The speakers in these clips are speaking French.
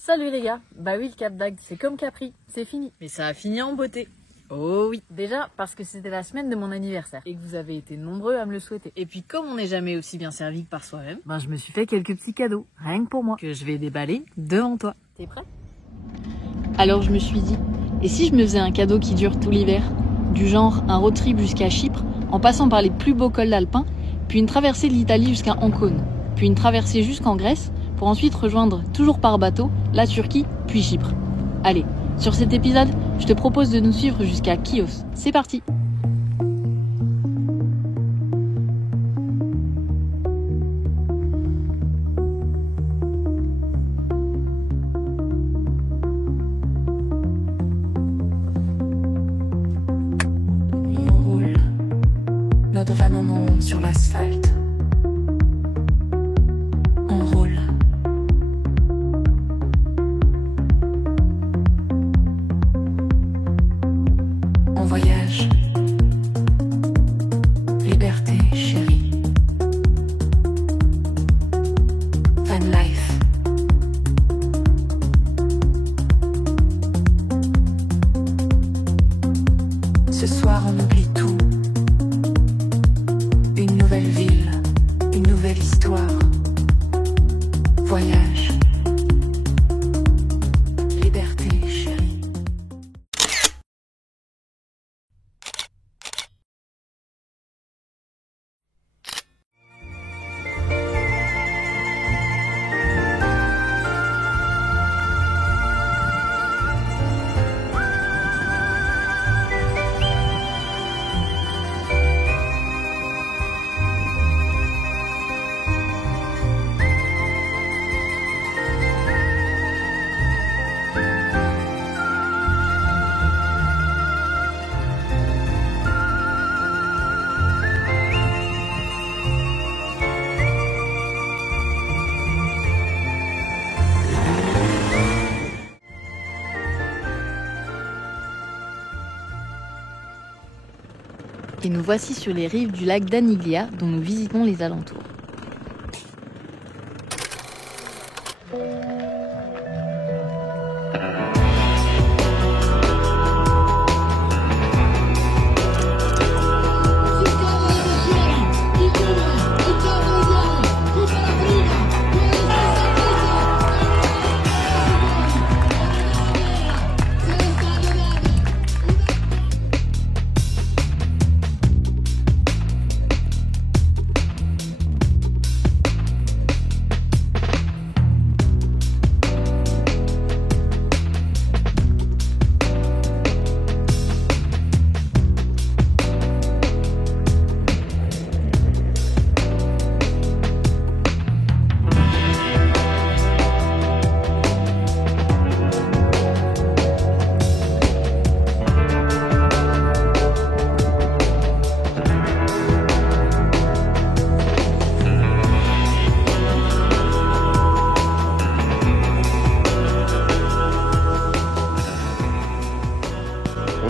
Salut les gars. Bah oui, le Cap d'Agde, c'est comme Capri, c'est fini. Mais ça a fini en beauté. Oh oui. Déjà parce que c'était la semaine de mon anniversaire et que vous avez été nombreux à me le souhaiter. Et puis comme on n'est jamais aussi bien servi que par soi-même, Ben je me suis fait quelques petits cadeaux, rien que pour moi. que je vais déballer devant toi. T'es prêt? Alors je me suis dit, et si je me faisais un cadeau qui dure tout l'hiver? Du genre un road trip jusqu'à Chypre, en passant par les plus beaux cols alpins, puis une traversée de l'Italie jusqu'à Ancône, puis une traversée jusqu'en Grèce, pour ensuite rejoindre, toujours par bateau, la Turquie, puis Chypre. Allez, sur cet épisode, je te propose de nous suivre jusqu'à Chios. C'est parti! On roule, notre van monte sur l'asphalte. On roule. On voyage. Liberté, chérie. Van life. Ce soir, on oublie tout. Une nouvelle ville, une nouvelle histoire. Voyage. Liberté, chérie. Et nous voici sur les rives du lac d'Aniglia, dont nous visitons les alentours.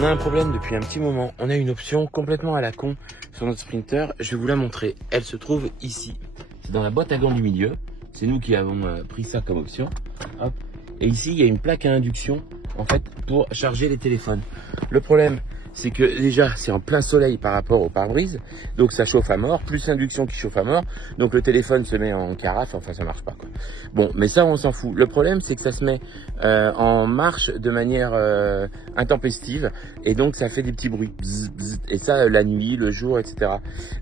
On a un problème depuis un petit moment. On a une option complètement à la con sur notre Sprinter. Je vais vous la montrer. Elle se trouve ici. C'est dans la boîte à gants du milieu. C'est nous qui avons pris ça comme option. Hop. Et ici, il y a une plaque à induction en fait pour charger les téléphones. Le problème, c'est que déjà, c'est en plein soleil par rapport au pare-brise. Donc ça chauffe à mort, plus l'induction qui chauffe à mort. Donc le téléphone se met en carafe. Enfin, ça marche pas, quoi. Bon, mais ça, on s'en fout. Le problème, c'est que ça se met en marche de manière intempestive. Et donc, ça fait des petits bruits. Bzz, bzz, et ça, la nuit, le jour, etc.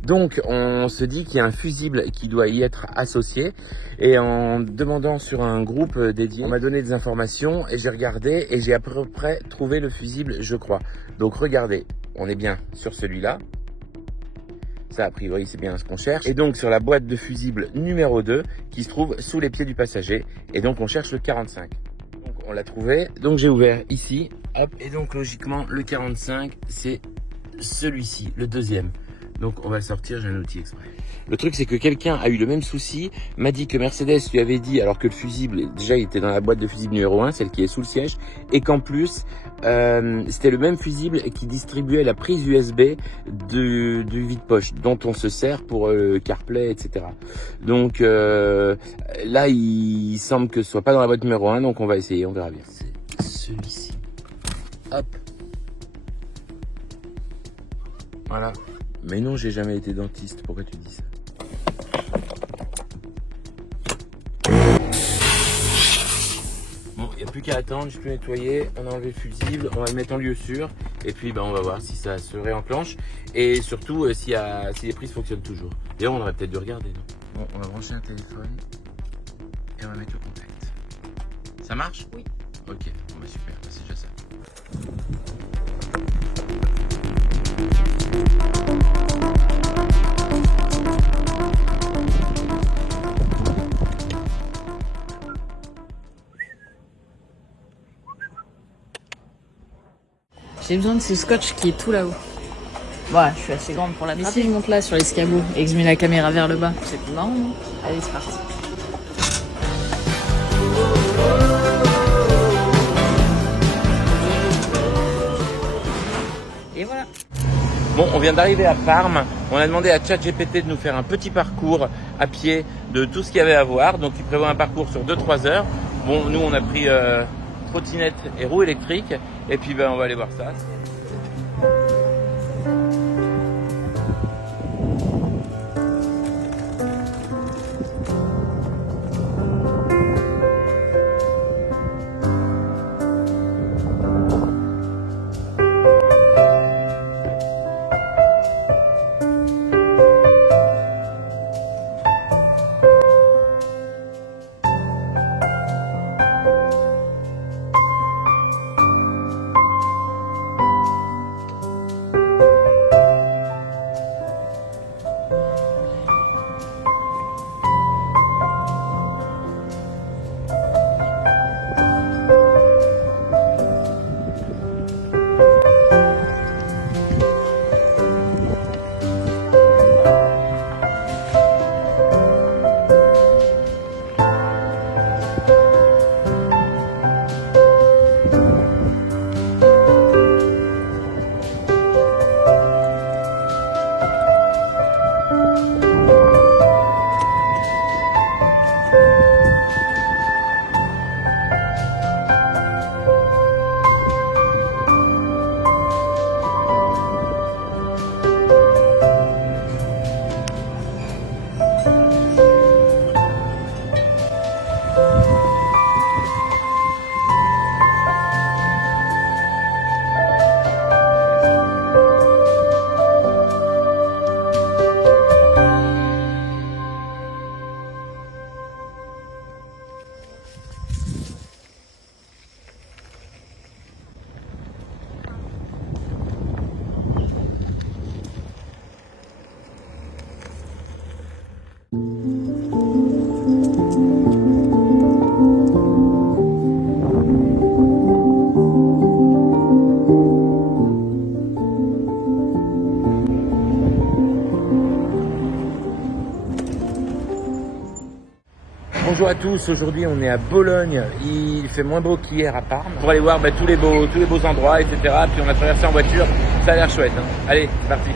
Donc, on se dit qu'il y a un fusible qui doit y être associé. Et en demandant sur un groupe dédié, on m'a donné des informations et j'ai regardé et j'ai à peu près trouvé le fusible, je crois. Donc, regardez, on est bien sur celui-là. Ça, a priori, c'est bien ce qu'on cherche. Et donc, sur la boîte de fusible numéro 2, qui se trouve sous les pieds du passager. Et donc, on cherche le 45. Donc, on l'a trouvé. Donc, j'ai ouvert ici. Hop. Et donc, logiquement, le 45, c'est celui-ci, le deuxième. Donc on va le sortir, j'ai un outil exprès. Le truc c'est que quelqu'un a eu le même souci, m'a dit que Mercedes lui avait dit, alors que le fusible, déjà il était dans la boîte de fusible numéro 1, celle qui est sous le siège, et qu'en plus c'était le même fusible qui distribuait la prise USB du vide-poche, dont on se sert pour CarPlay, etc. Donc là il semble que ce soit pas dans la boîte numéro 1, donc on va essayer, on verra bien. C'est celui-ci. Hop. Voilà. Mais non, j'ai jamais été dentiste. Pourquoi tu dis ça? Bon, il n'y a plus qu'à attendre. J'ai tout nettoyé. On a enlevé le fusible. On va le mettre en lieu sûr. Et puis, on va voir si ça se réenclenche. Et surtout, si les prises fonctionnent toujours. D'ailleurs, on aurait peut-être dû regarder, non? Bon, on va brancher un téléphone. Et on va mettre le contact. Ça marche? Oui. Ok, bon, super. C'est déjà ça. J'ai besoin de ce scotch qui est tout là-haut. Voilà, je suis assez grande pour la. Mais si je monte là sur l'escabeau et que je mets la caméra vers le bas, c'est plus marrant, non? Allez, c'est parti. Et voilà. Bon, on vient d'arriver à Parme. On a demandé à ChatGPT de nous faire un petit parcours à pied de tout ce qu'il y avait à voir. Donc, il prévoit un parcours sur 2-3 heures. Bon, nous, on a pris trottinette et roue électrique. Et puis, on va aller voir ça. Bonjour à tous, aujourd'hui on est à Bologne, il fait moins beau qu'hier à Parme. Pour aller voir tous les beaux endroits, etc. Puis on a traversé en voiture, ça a l'air chouette. Hein. Allez, c'est parti.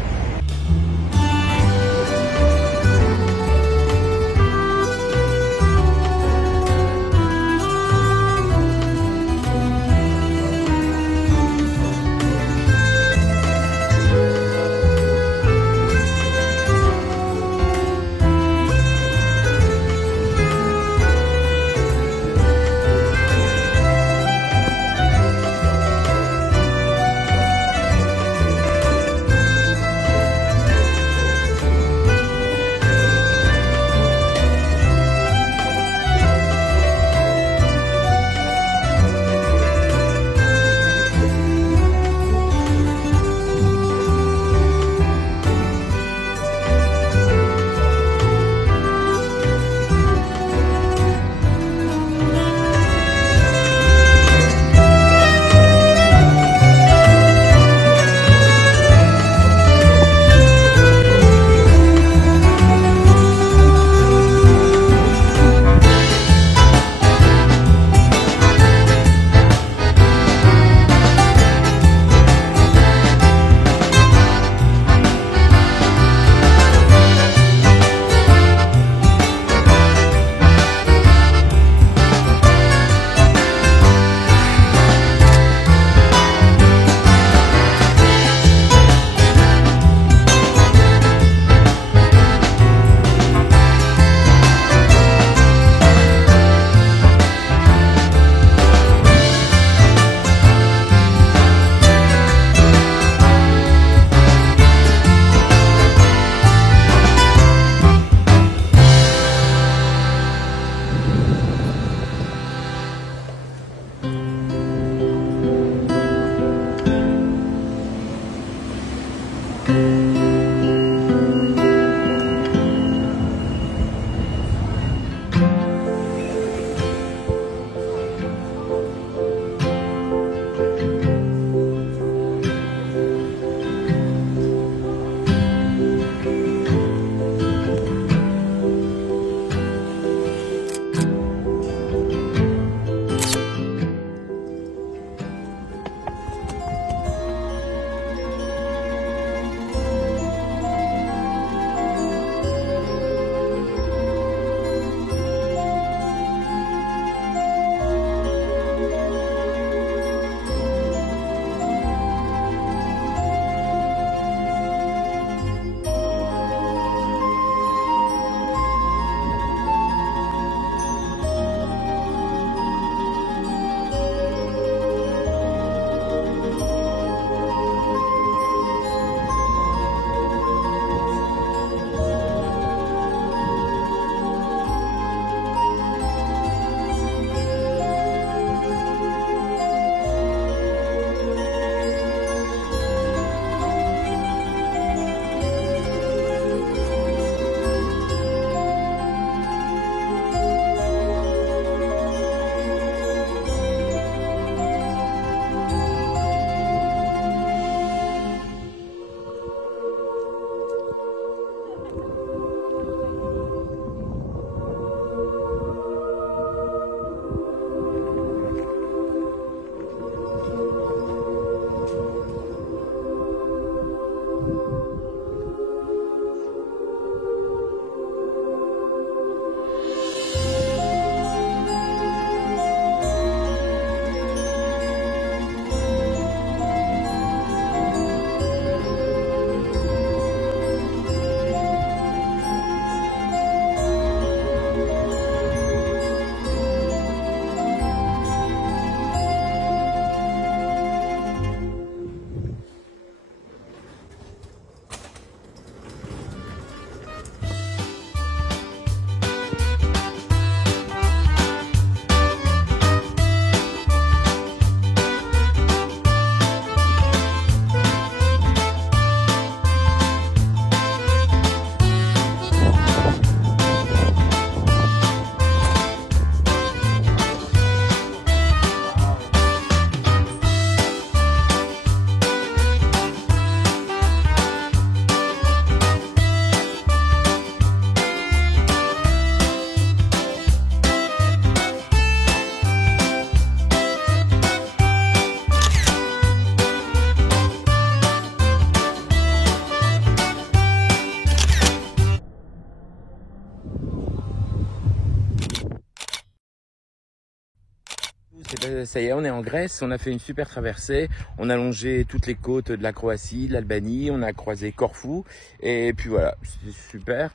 Et ben, ça y est, on est en Grèce, on a fait une super traversée, on a longé toutes les côtes de la Croatie, de l'Albanie, on a croisé Corfou, et puis voilà, c'était super.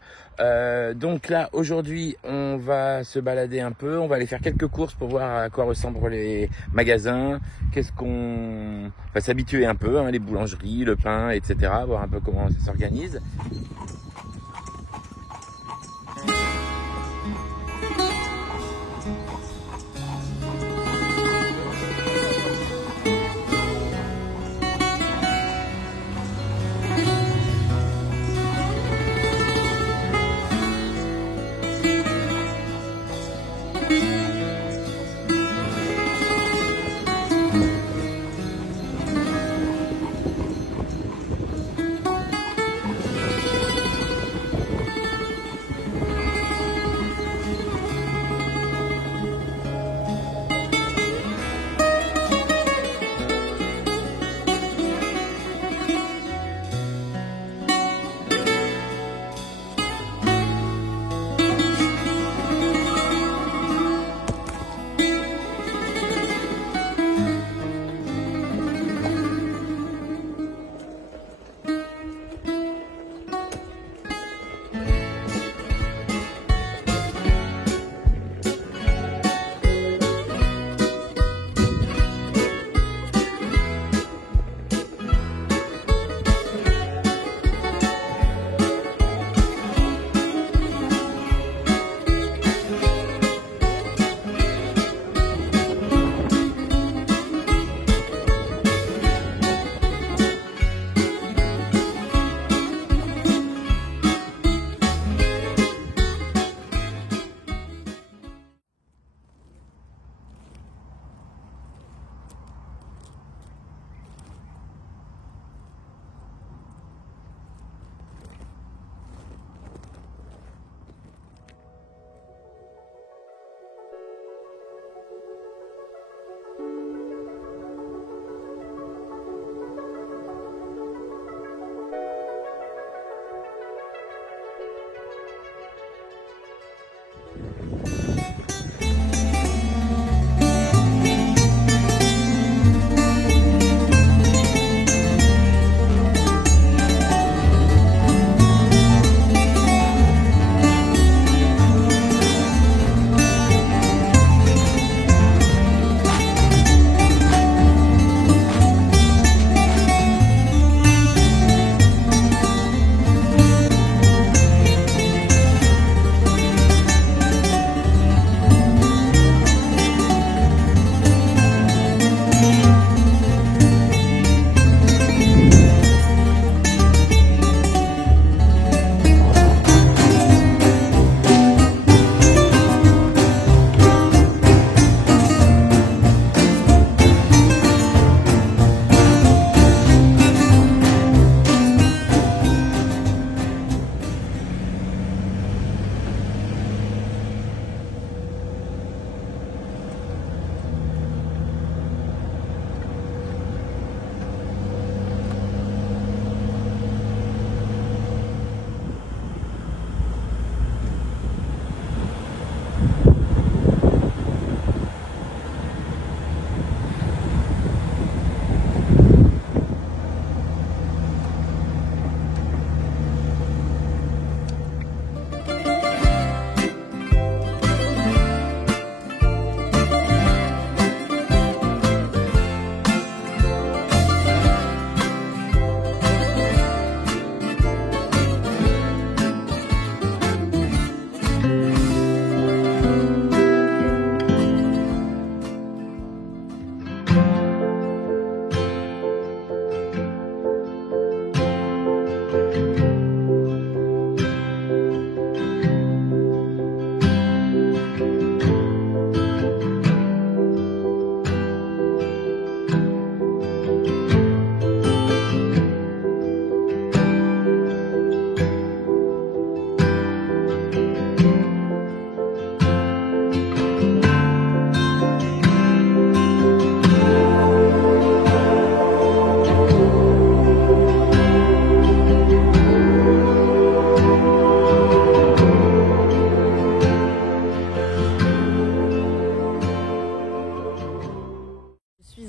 Donc là, aujourd'hui, on va se balader un peu, on va aller faire quelques courses pour voir à quoi ressemblent les magasins, on va s'habituer un peu, hein, les boulangeries, le pain, etc., voir un peu comment ça s'organise.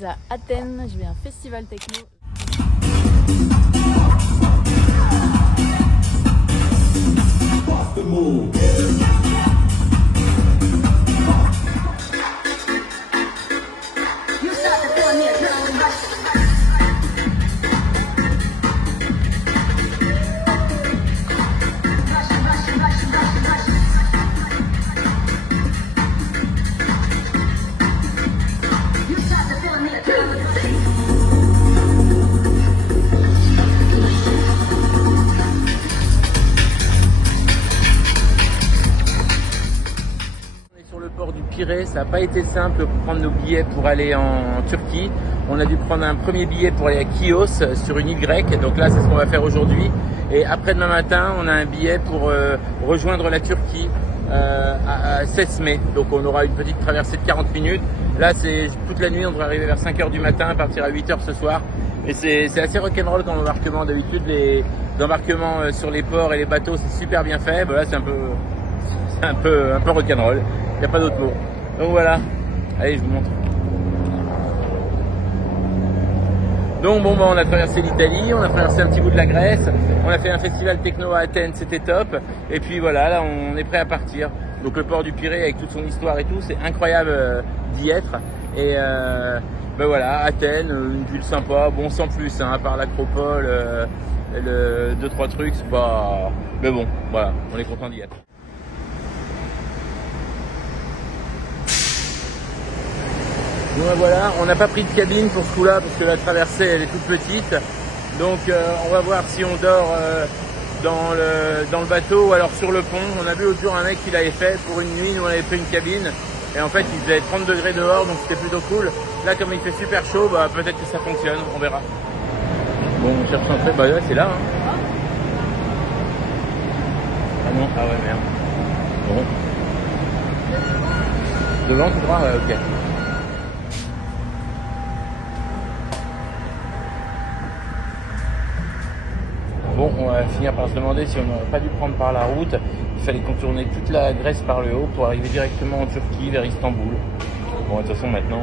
à Athènes, je vais à un festival techno. Ça n'a pas été simple pour prendre nos billets pour aller en Turquie. On a dû prendre un premier billet pour aller à Chios sur une île grecque. Donc là, c'est ce qu'on va faire aujourd'hui. Et après-demain matin, on a un billet pour rejoindre la Turquie à 16 mai. Donc on aura une petite traversée de 40 minutes. Là, c'est toute la nuit. On devrait arriver vers 5 h du matin, partir à 8 h ce soir. Et c'est assez rock'n'roll comme embarquement. D'habitude, les embarquements sur les ports et les bateaux, c'est super bien fait. Bon, là, c'est un peu rock'n'roll. Il n'y a pas d'autre mot. Donc voilà, allez je vous montre. Donc bon, on a traversé l'Italie, on a traversé un petit bout de la Grèce, on a fait un festival techno à Athènes, c'était top. Et puis voilà, là on est prêt à partir. Donc le port du Pirée avec toute son histoire et tout, c'est incroyable d'y être. Et ben voilà, Athènes, une ville sympa, bon sans plus, hein, à part l'Acropole, 2-3 trucs, c'est pas... Mais bon, voilà, on est content d'y être. Donc voilà, on n'a pas pris de cabine pour ce coup-là parce que la traversée elle est toute petite. Donc on va voir si on dort dans le bateau ou alors sur le pont. On a vu l'autre jour un mec qui l'avait fait pour une nuit, nous on avait pris une cabine et en fait il faisait 30 degrés dehors donc c'était plutôt cool. Là comme il fait super chaud, bah, peut-être que ça fonctionne, on verra. Bon, on cherche un truc, bah là c'est là. Hein. Ah non, ah ouais merde. Bon. Devant tout droit, ouais, ok. Bon, on va finir par se demander si on n'aurait pas dû prendre par la route. Il fallait contourner toute la Grèce par le haut pour arriver directement en Turquie, vers Istanbul. Bon, de toute façon, maintenant...